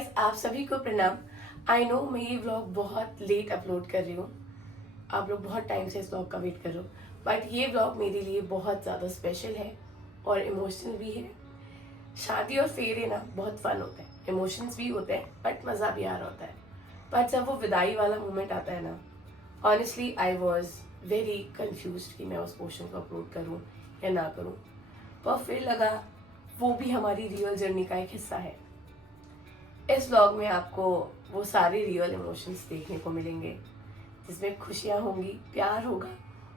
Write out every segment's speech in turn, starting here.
Guys, आप सभी को प्रणाम। आई नो मैं ये व्लॉग बहुत लेट अपलोड कर रही हूँ। आप लोग बहुत टाइम से इस व्लॉग का वेट कर रहे हो, बट ये व्लॉग मेरे लिए बहुत ज़्यादा स्पेशल है और इमोशनल भी है। शादी और फेरे ना बहुत फन होता है, इमोशंस भी होते हैं बट मज़ा भी आ रहा होता है। पर जब वो विदाई वाला मोमेंट आता है ना, honestly I was very confuse कि मैं उस पोर्शन को अपलोड करूँ या ना करूँ। पर फिर लगा वो भी हमारी रियल जर्नी का एक हिस्सा है। इस व्लॉग में आपको वो सारे रियल इमोशंस देखने को मिलेंगे, जिसमें खुशियाँ होंगी, प्यार होगा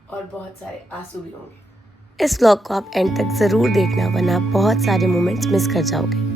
और बहुत सारे आंसू भी होंगे। इस व्लॉग को आप एंड तक ज़रूर देखना, वरना आप बहुत सारे मोमेंट्स मिस कर जाओगे।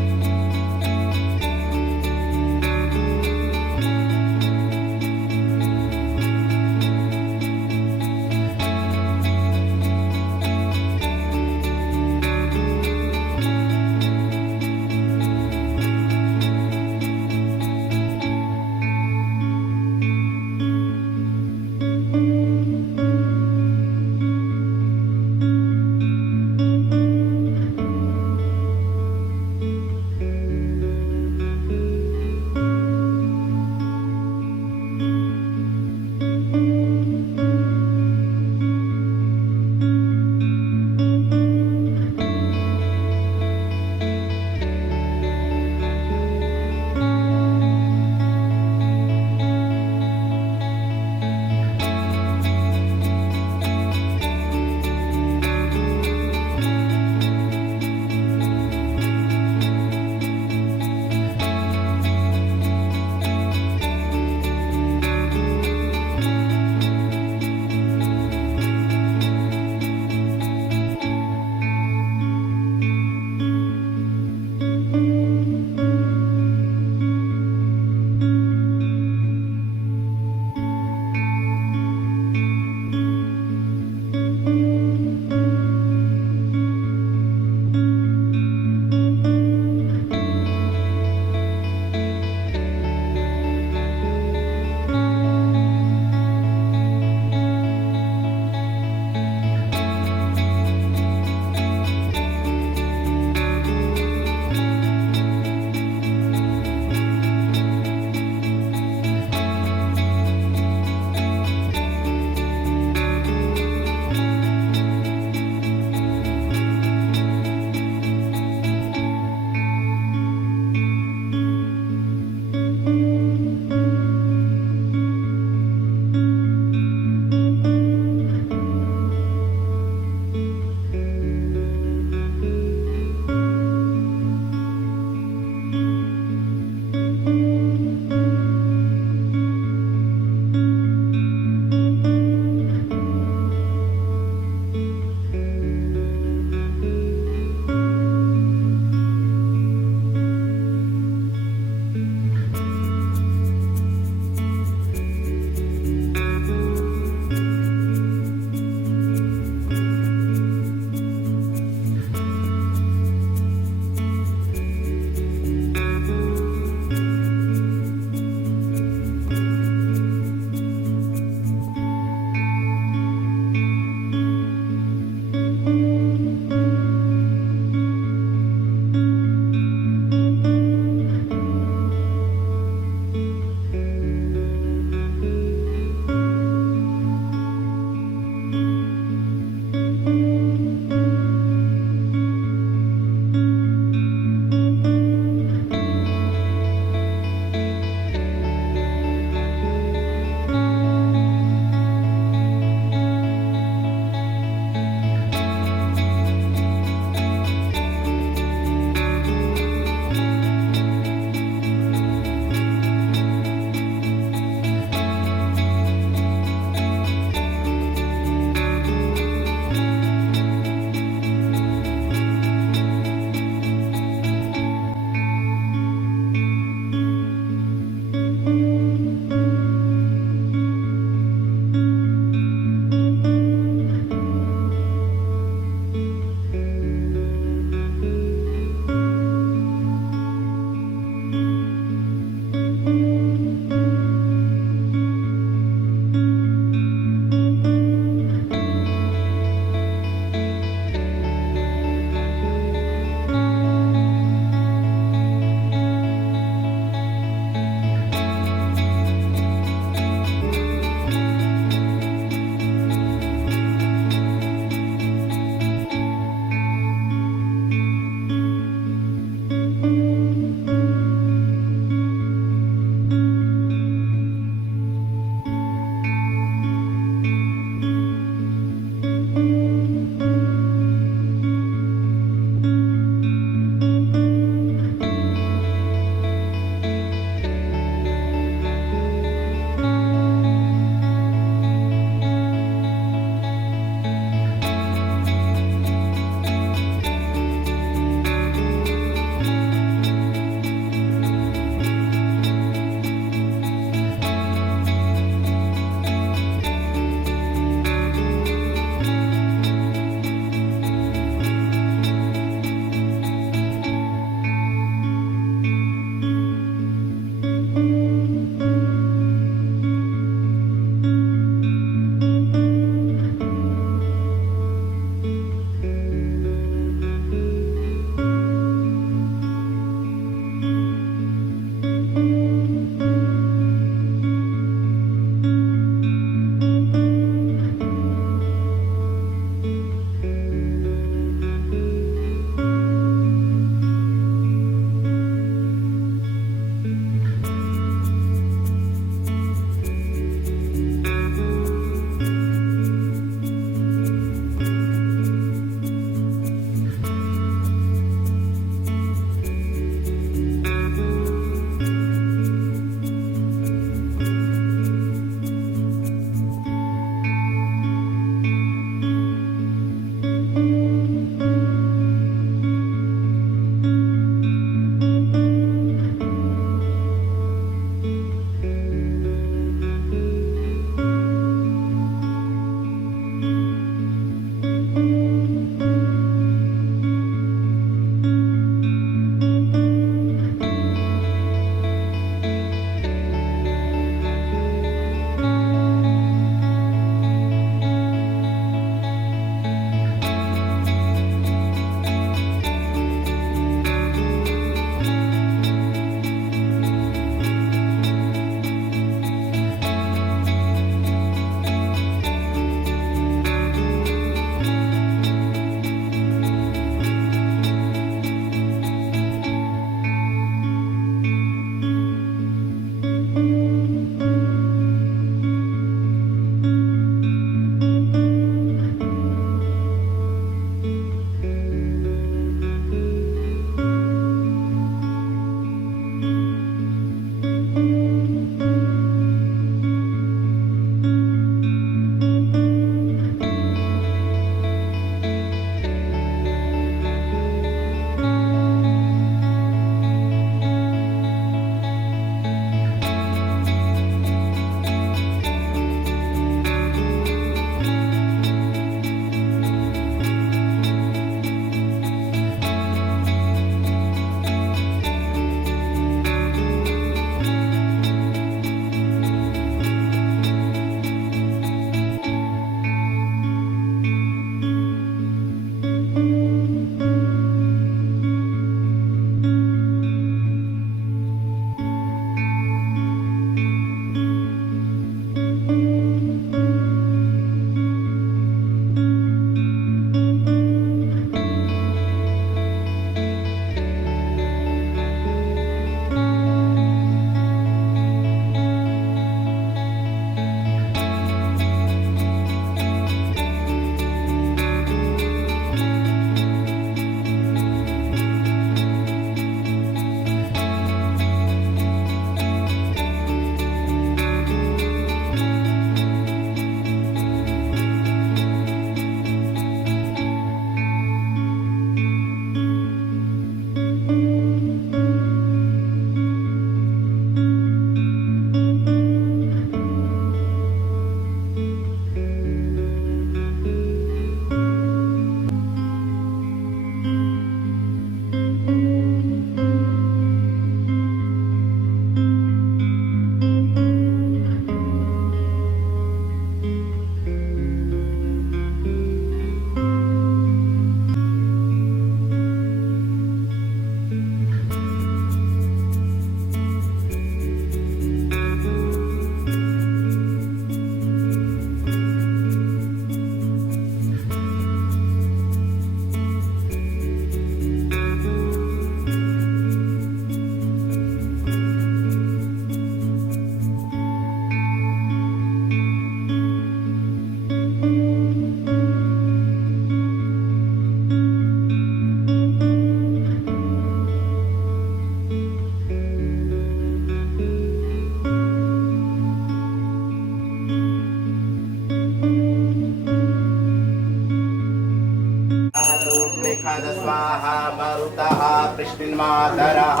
मरुतः पृष्णिन्मातरः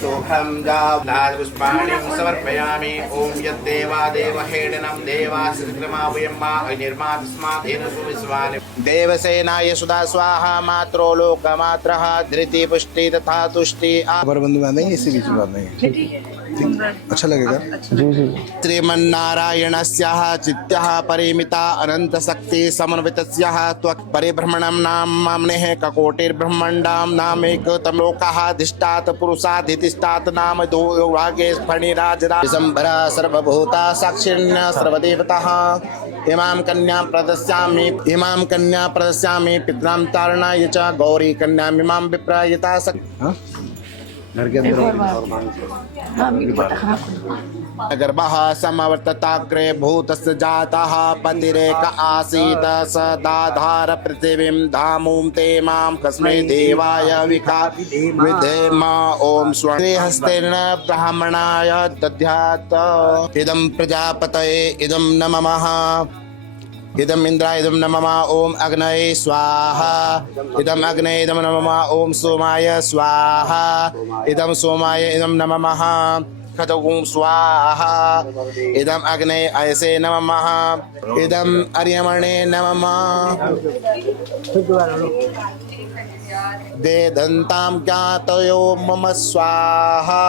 सोऽहं पुष्पाणि समर्पयामि ॐ यद्देवादेव हेडनं देवासकृमावयम्मा अग्निर्मा तस्मात् धेनुषु विश्वानि देवसेनाय सुधा स्वाहा मात्रो लोकमात्रः धृति पुष्टि तथा तुष्टि पर बंधु बांधेंगे इसी बीच में बांधेंगे ठीक है अच्छा लगेगा जी जी श्रीमन्नारायणस्याः चित्तः परिमिता अनन्तशक्ति समन्वितस्याः त्वक् परिभ्रमणं नाम माम्नेः ककोटिर्ब्रह्माण्डां नामैकतम लोकः धिष्ठात् पुरुषाधिष्ठात् नाम भागे फणिराजरा दिसम्बरा सर्वभूता साक्षिण्य सर्वदेवताः इमां कन्यां प्रदस्यामि पितरां तारणाय च गौरी कन्यामिमां विप्रयता घर के अंदर गर्भः समवर्तताग्रे भूतस्य जातः पतिरेक आसीत् स दाधार पृथिवीं धामुं ते मां कस्मै देवाय विधेम ॐ स्वहस्तेन ब्राह्मणाय दद्यात् इदं प्रजापतये इदं न ममः इदम इंद्राय इदम नमः ओम अग्नये स्वाहा इदम अग्नये इदम नमः ओम सोमाय स्वाहा इदम सोमाय इदम नमः खतगुं स्वाहा इदम अग्नये अयसे नमः इदम अर्यमणे नमः दे दन्तां ज्ञातयो मम स्वाहा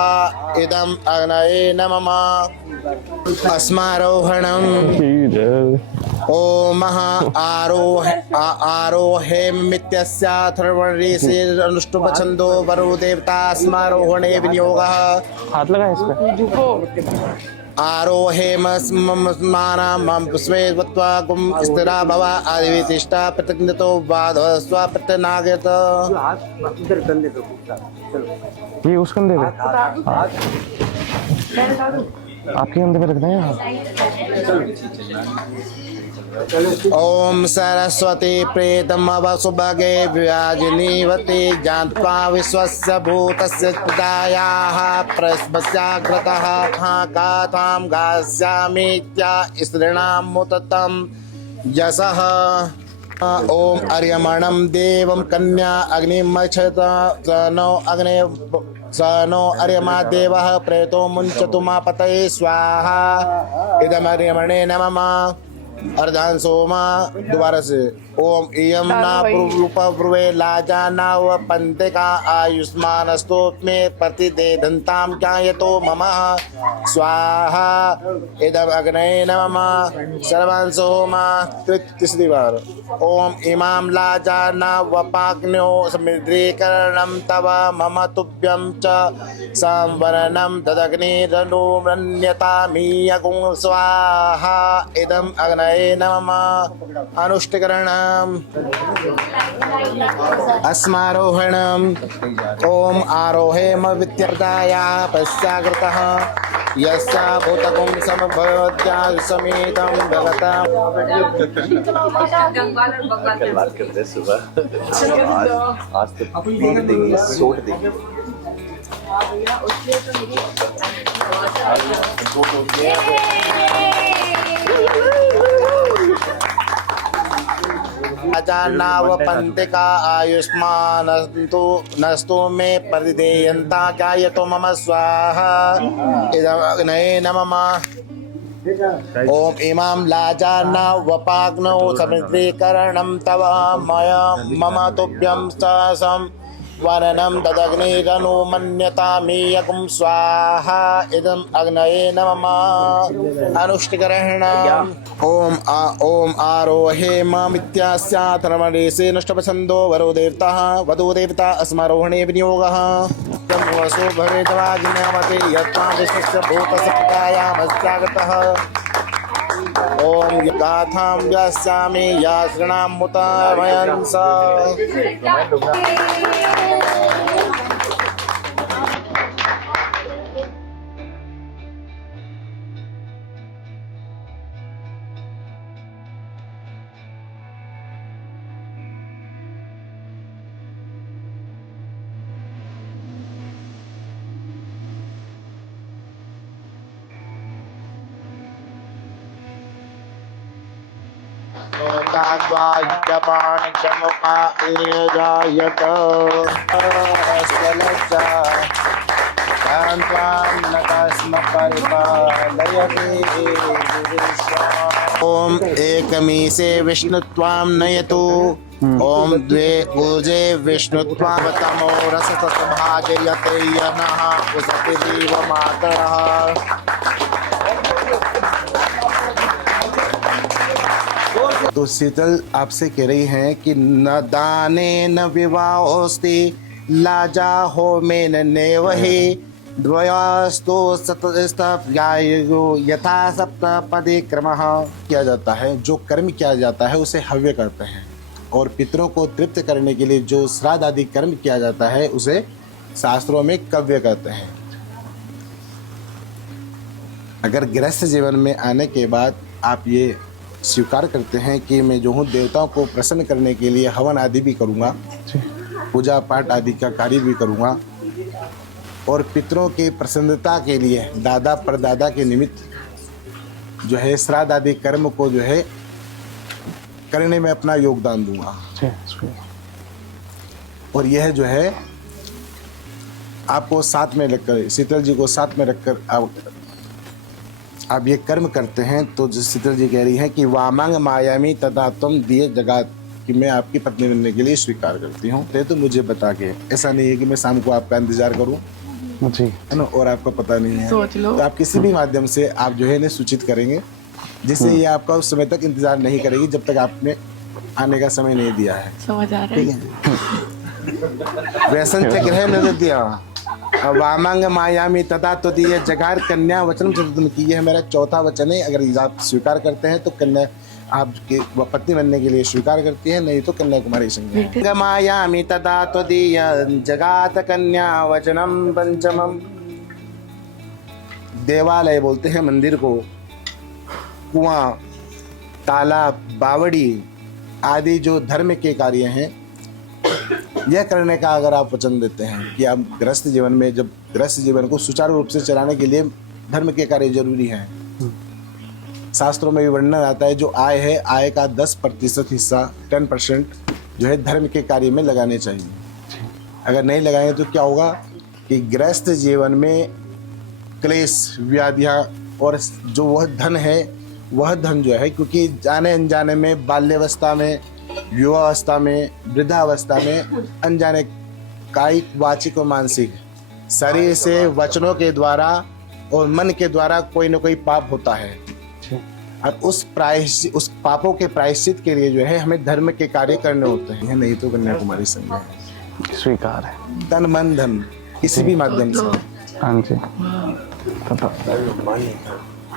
इदम अग्नये नमः अस्मारोहणम् ओम आरोहेमित्यस्याथर्वणऋषिरनुष्टुप्छन्दो वरो देवता स्मारोहणे विनियोगः हाथ लगा इस पे आरोहेमस्मानां स्वेत्वा गुं स्थिरा भव आदिवितिष्ठा प्रतिज्ञतो बाधः स्वप्रत्यनागत ये उस कंधे पे आपके कंधे पे रख दें ओम सरस्वती प्रेतमवसुभगे व्याजिनीवती ज्ञात्वा विश्वस्य भूतस्य चिदायाः प्रस्पस्याग्रतः गाथां गास्यामीत्या स्त्रीणां मुततं यशः ओम अर्यमणं देवं कन्या अग्निमक्षत स नो अर्यमा देवः प्रेतो मुञ्चतु मा पतये स्वाहा इदमर्यमणे नमः अर्धान सोमा दोबारा से ओम इयम ना पूर्वे लाजा नाव पंतिका आयुष्मानस्तु मे प्रतिदे दंताम ज्ञायतो मम स्वाहा इदम अग्नये नमः सर्वान् सोमा तीसरी बार ओम इमां लाजा नावपाग्न्यो समुद्रीकरणं तव मम तुभ्यं च संवरणं तदग्निरनुमन्यतामीयगुं स्वाहा इदम अग्नये नमः अनुष्टिकरणम् अस्मारोहणम् ओम आरोहेम वित्यर्थाया पश्चाग्रतः यस्या भूतकुं समभवत्या समेतं भगता बात करते हैं सुबह आज तो पीट देंगे सोट देंगे नाव पंतिका आयुष्मानस्तु नस्तु मे प्रतिदेयन्ता ज्ञायतो मम स्वाहा इदम् अग्नये नमः ओम इमां लाजानावपाग्नौ समुद्रीकरणं तव मम तुभ्यं सं वरणं तदग्निरनुमन्यतामीयकुं स्वाहा इदम् अग्नये नमः अनुष्टिकरणम् ओम आरोहे मामित्यास्याथर्वणऋषि नष्टपछन्दो वरो देवताः वधू देवता अस्मारोहणे विनियोगः वसो भवेद्वाग्न्यावते यत्त्वा विश्वस्य भूतसप्तायामस्यागतः ओम गाथां व्यास्यामि या शृणां मुतामयन् स स्वायपाणचमुखायजायत स्वलज्जा ओम एकमीसे विष्णुत्वां नयतु ओम द्वे ऊर्जे विष्णुत्वावतमो रसतभाजयते यनः उसति जीवमातरः। तो शीतल आपसे कह रही हैं कि न दाने न विवाहोस्ति लाजा हो में नेवहि द्वयास्तो सतस्तव्यायो यथा सप्तपदे क्रमः। किया जाता है, जो कर्म किया जाता है उसे हव्य करते हैं, और पितरों को तृप्त करने के लिए जो श्राद्ध आदि कर्म किया जाता है उसे शास्त्रों में कव्य कहते हैं। अगर गृहस्थ जीवन में आने के बाद आप ये स्वीकार करते हैं कि मैं जो हूँ देवताओं को प्रसन्न करने के लिए हवन आदि भी करूँगा, पूजा पाठ आदि का कार्य भी करूँगा, और पितरों की प्रसन्नता के लिए दादा परदादा के निमित्त जो है श्राद्ध आदि कर्म को जो है करने में अपना योगदान दूंगा। और यह जो है आपको साथ में रखकर, शीतल जी को साथ में रखकर आप ये कर्म करते हैं, तो जो शीतल जी कह रही हैं कि वामांग मायामी तथा तुम दिए जगत, कि मैं आपकी पत्नी बनने के लिए स्वीकार करती हूँ। तो मुझे बता के, ऐसा नहीं है कि मैं शाम को आपका इंतजार करूँ जी, है ना, और आपका पता नहीं है। सोच लो। तो आप किसी भी माध्यम से आप जो है इन्हें सूचित करेंगे, जिससे ये आपका उस समय तक इंतजार नहीं करेगी जब तक आपने आने का समय नहीं दिया है। समझ आ रहा ठीक है। है। व्यसन चक्र है नृत्य वामांग मायामी तथा तो दिए जगार कन्या वचन चतुर्थ की, यह मेरा चौथा वचन है। अगर आप स्वीकार करते हैं तो कन्या आपके पत्नी बनने के लिए स्वीकार करती है, नहीं तो कन्याकुमारी संज्ञा। मायामी तथा तो दिय जगात कन्या वचनम पंचमम। देवालय बोलते हैं मंदिर को, कुआं, तालाब, बावड़ी आदि जो धर्म के कार्य हैं, यह करने का अगर आप वचन देते हैं कि आप गृहस्थ जीवन में, जब गृहस्थ जीवन को सुचारू रूप से चलाने के लिए धर्म के कार्य जरूरी हैं। शास्त्रों में भी वर्णन आता है जो आय है, आय का 10% हिस्सा 10% जो है धर्म के कार्य में लगाने चाहिए। अगर नहीं लगाएंगे तो क्या होगा कि गृहस्थ जीवन में क्लेश, व्याधियाँ, और जो वह धन है, वह धन जो है, क्योंकि जाने अनजाने में बाल्यावस्था में, युवावस्था में, वृद्धावस्था में अनजाने कायिक, वाचिक और मानसिक शरीर से, वचनों के द्वारा और मन के द्वारा कोई न कोई पाप होता है, और उस पापों के प्रायश्चित के लिए जो है हमें धर्म के कार्य करने होते हैं, नहीं तो कन्याकुमारी संज्ञा है। स्वीकार है, तन मन धन किसी भी माध्यम से। हाँ जी।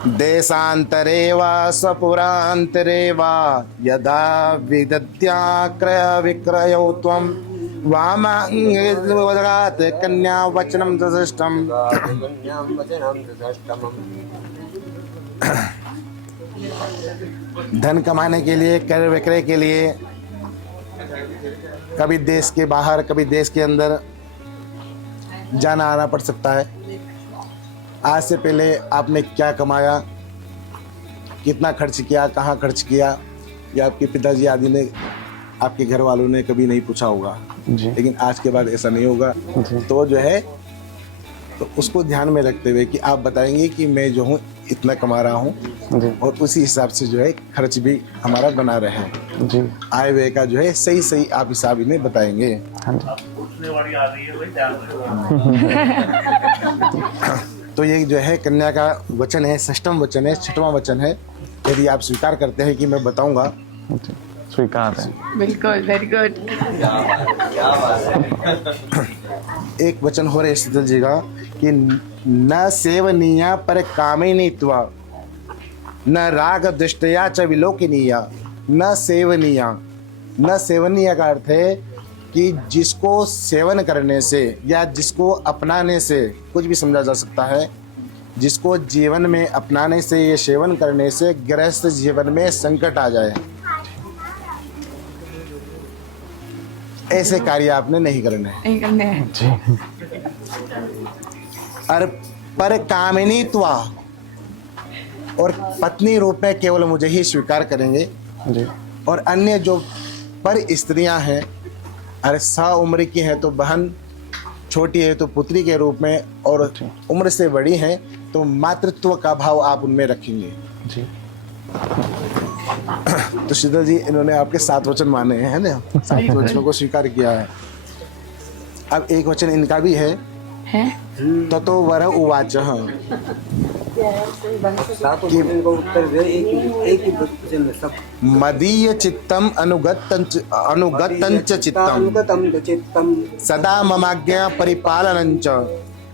देशांतरे वा स्वपुरांतरे वा यदा विदद्या क्रय विक्रयौ त्वं वामांगात कन्या वचनम दृष्टम। धन कमाने के लिए, क्रय विक्रय के लिए, कभी देश के बाहर कभी देश के अंदर जाना आना पड़ सकता है। आज से पहले आपने क्या कमाया, कितना खर्च किया, कहाँ खर्च किया, या आपके पिताजी आदि ने, आपके घर वालों ने कभी नहीं पूछा होगा। लेकिन आज के बाद ऐसा नहीं होगा। तो जो है, तो उसको ध्यान में रखते हुए कि आप बताएंगे कि मैं जो हूँ इतना कमा रहा हूँ, और उसी हिसाब से जो है खर्च भी हमारा बना रहे जी। आय व्यय का जो है सही सही आप हिसाब इन्हें बताएंगे। तो ये जो है कन्या का वचन है, षष्ठम वचन है, छठवां वचन है। यदि आप स्वीकार करते हैं कि मैं बताऊंगा, स्वीकार है। बिल्कुल, वेरी गुड। एक वचन हो रहे शीतल जी का कि न सेवनीया पर कामिनीत्वा न राग दृष्टया च विलोकिनीया। न सेवनीया, न सेवनीय का अर्थ है कि जिसको सेवन करने से या जिसको अपनाने से, कुछ भी समझा जा सकता है, जिसको जीवन में अपनाने से, ये सेवन करने से गृहस्थ जीवन में संकट आ जाए, ऐसे कार्य आपने नहीं करने हैं। और पर कामिनीत्वा, और पत्नी रूप में केवल मुझे ही स्वीकार करेंगे, और अन्य जो पर स्त्रियां हैं, अरे 100 उम्र की है तो बहन, छोटी है तो पुत्री के रूप में, और उम्र से बड़ी हैं तो मातृत्व का भाव आप उनमें रखेंगे। जी। तो शीतल जी, इन्होंने आपके 7 वचन माने हैं ना, 7 वचनों को स्वीकार किया है। अब एक वचन इनका भी है, ततो वर उवाच, मदीय चित्तम अनुगतंच चित्तम सदा ममाज्ञा परिपालनंच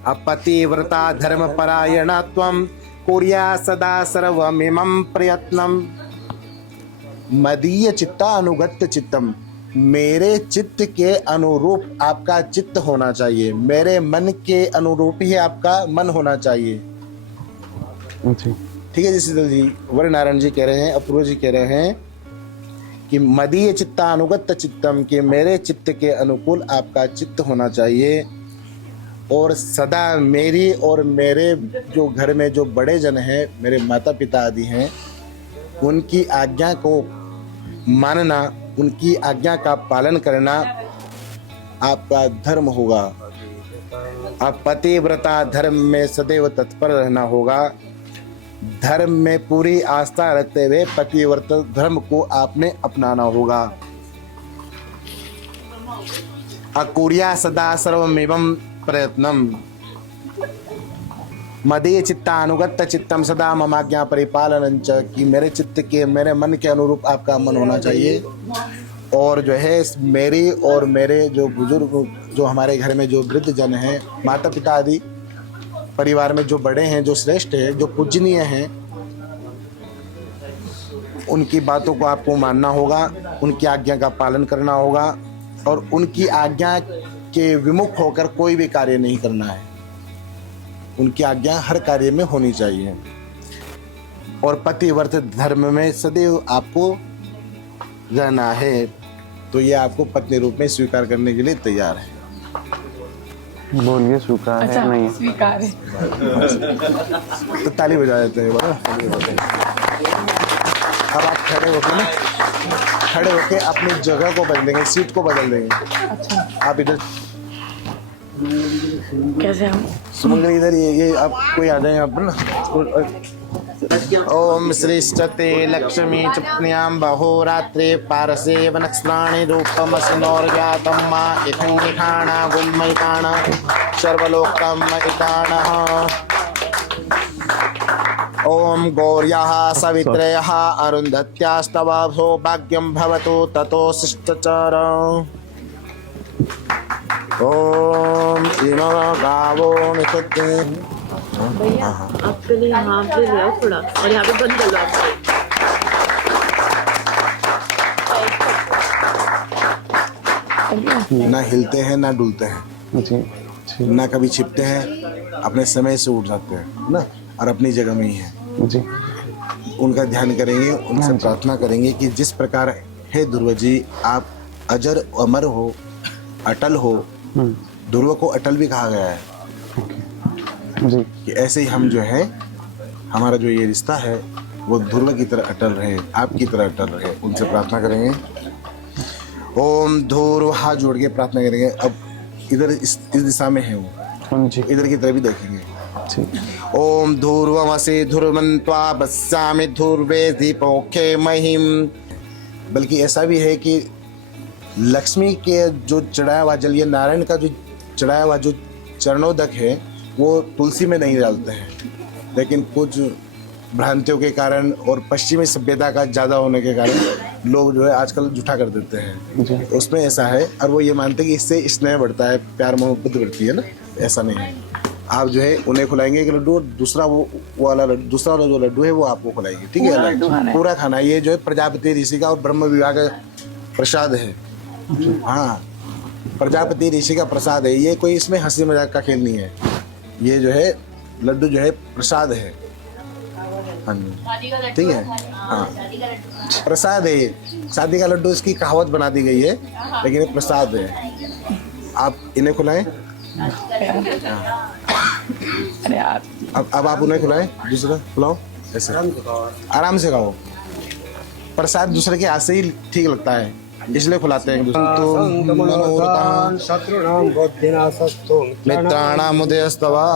अपतिव्रता धर्मपरायणा त्वं कुर्या सदा सर्वमिमं प्रयत्नम। मदीय चित्ता अनुगत्य चित्तम, मेरे चित्त के अनुरूप आपका चित्त होना चाहिए, मेरे मन के अनुरूप ही आपका मन होना चाहिए। जी। ठीक है जी शीतल जी। वर नारायण जी कह रहे हैं, अपूर्व जी कह रहे हैं कि मदीय चित्ता अनुगत चित्तम, के मेरे चित्त के अनुकूल आपका चित्त होना चाहिए, और सदा मेरी और मेरे जो घर में जो बड़े जन हैं, मेरे माता पिता आदि हैं, उनकी आज्ञा को मानना, उनकी आज्ञा का पालन करना आपका धर्म होगा। आप पतिव्रता धर्म में सदैव तत्पर रहना होगा। धर्म में पूरी आस्था रखते हुए पतिव्रत धर्म को आपने अपनाना होगा। अकुर्या सदा सर्वमेवं प्रयत्नम, मदीय चित्ता अनुगत चित्तम सदा ममाज्ञा परिपालनंच, कि मेरे चित्त के, मेरे मन के अनुरूप आपका मन होना चाहिए। और जो है मेरी और मेरे जो बुजुर्ग, जो हमारे घर में जो वृद्ध जन हैं, माता पिता आदि परिवार में जो बड़े हैं, जो श्रेष्ठ हैं, जो पूजनीय हैं, उनकी बातों को आपको मानना होगा, उनकी आज्ञा का पालन करना होगा, और उनकी आज्ञा के विमुख होकर कोई भी कार्य नहीं करना है। उनकी आज्ञा हर कार्य में होनी चाहिए, और पतिव्रत धर्म में सदैव आपको रहना है। तो ये आपको पत्नी रूप में स्वीकार करने के लिए तैयार है। बोलिए, स्वीकार है या नहीं? स्वीकार है। तो ताली बजा देते हैं, बड़ा ताली बजाते हैं। अब आप खड़े होके अपनी जगह को बदलेंगे, सीट को बदल देंगे। अच्छा। आप इधर कैसे हम? सुमंगल इधर, ये आप कोई आ जाए यहाँ पर ना। ओम श्रेष्ठते लक्ष्मी चप्न्याम बहोरात्रे पारसे वनस्त्राणि रूपमस्नोर्जातं मा इखण्डिखाणा गुम्मैकाणा सर्वलोकम् इकाणः। ओम गौर्याः सवित्रयः अरुन्धत्यास्तव सौभाग्यं भवतु ततो शिष्टचर। ओम इनो गावो निषते। भैया आपके लिए यहाँ पे ले आओ थोड़ा, और यहाँ पे बंद कर लो आप। ना हिलते हैं ना डुलते हैं, जी। ना कभी छिपते हैं, अपने समय से उठ जाते हैं ना, और अपनी जगह में ही हैं। जी। उनका ध्यान करेंगे, उनसे प्रार्थना करेंगे कि जिस प्रकार हे ध्रुव जी आप अजर अमर हो, अटल हो। ध्रुव को अटल भी कहा गया है जी। कि ऐसे ही हम जो है, हमारा जो ये रिश्ता है वो ध्रुव की तरह अटल रहे, आपकी तरह अटल रहे। उनसे प्रार्थना करेंगे। ओम ध्रुव, हाथ जोड़ के प्रार्थना करेंगे। अब इधर इस दिशा में है वो, जी। इधर की तरफ भी देखेंगे। जी। ओम ध्रुवमसि ध्रुवन्त्वा बस्सामि ध्रुवे दीपोखे महिम। बल्कि ऐसा भी है कि लक्ष्मी के जो चढ़ाया हुआ जल, ये नारायण का जो चढ़ाया हुआ जो चरणोदक है, वो तुलसी में नहीं डालते हैं, लेकिन कुछ भ्रांतियों के कारण और पश्चिमी सभ्यता का ज़्यादा होने के कारण लोग जो है आजकल जूठा कर देते हैं। उसमें ऐसा है, और वो ये मानते हैं कि इससे स्नेह बढ़ता है, प्यार मोहब्बत बढ़ती है ना। ऐसा नहीं है। आप जो है उन्हें खिलाएंगे एक लड्डू, और दूसरा वो वाला लड्डू, दूसरा वाला जो लड्डू है वो आपको खिलाएंगे। ठीक है, पूरा खाना। ये जो है प्रजापति ऋषि का और ब्रह्म विभाग का प्रसाद है। हाँ, प्रजापति ऋषि का प्रसाद है ये, कोई इसमें हंसी मजाक का खेल नहीं है। ये जो है लड्डू जो है प्रसाद है। हाँ जी, ठीक है। हाँ, प्रसाद है ये। शादी का लड्डू इसकी कहावत बना दी गई है, लेकिन ये प्रसाद है। आप इन्हें खिलाएं। अरे यार, अब आप उन्हें खिलाएं, दूसरा खिलाओ। ऐसे आराम से खाओ। प्रसाद दूसरे के हाथ से ही ठीक लगता है, इसलिए खिलाते हैं एक दूसरे को। तो मनोरथान् शत्रुणां बुद्धिनाशस्तु मित्राणाम् उदयस्तवा।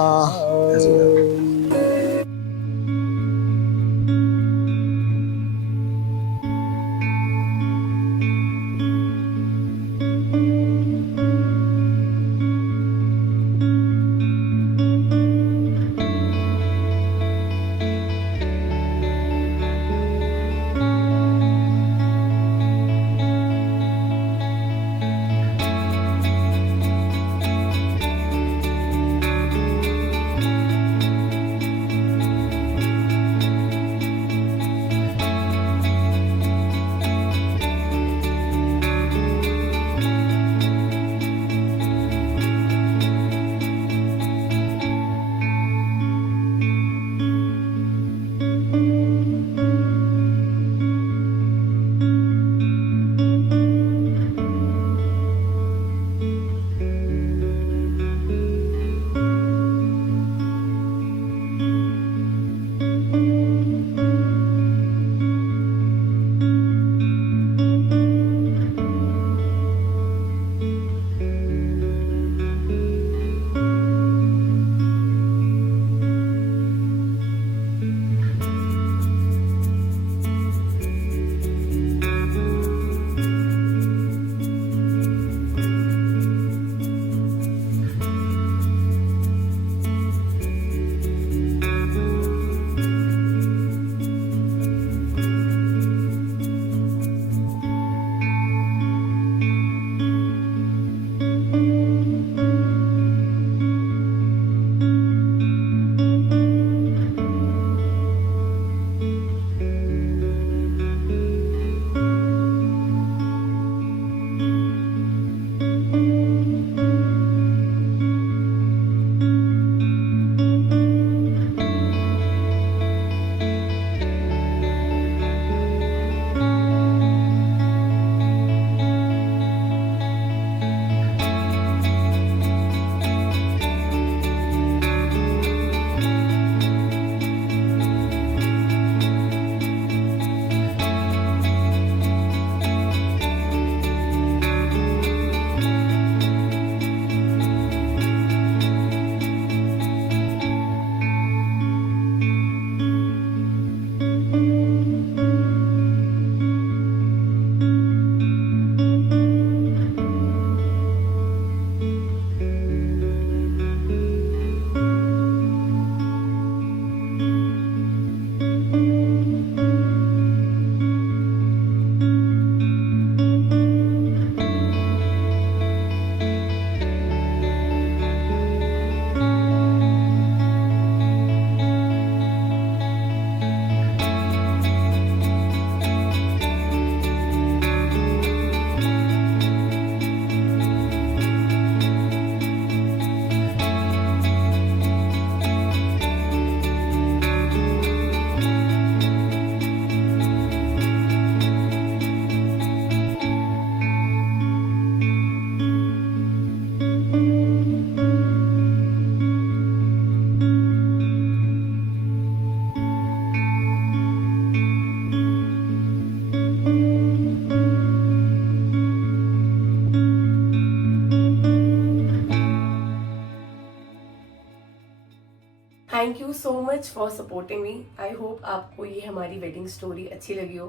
Thank you so much for supporting me. I hope आपको ये हमारी वेडिंग स्टोरी अच्छी लगी हो।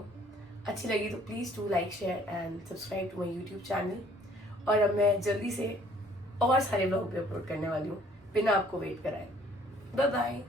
अच्छी लगी तो please do like share and subscribe to my YouTube channel. और अब मैं जल्दी से और सारे ब्लॉग भी अपलोड करने वाली हूँ बिना आपको वेट कराए। Bye bye.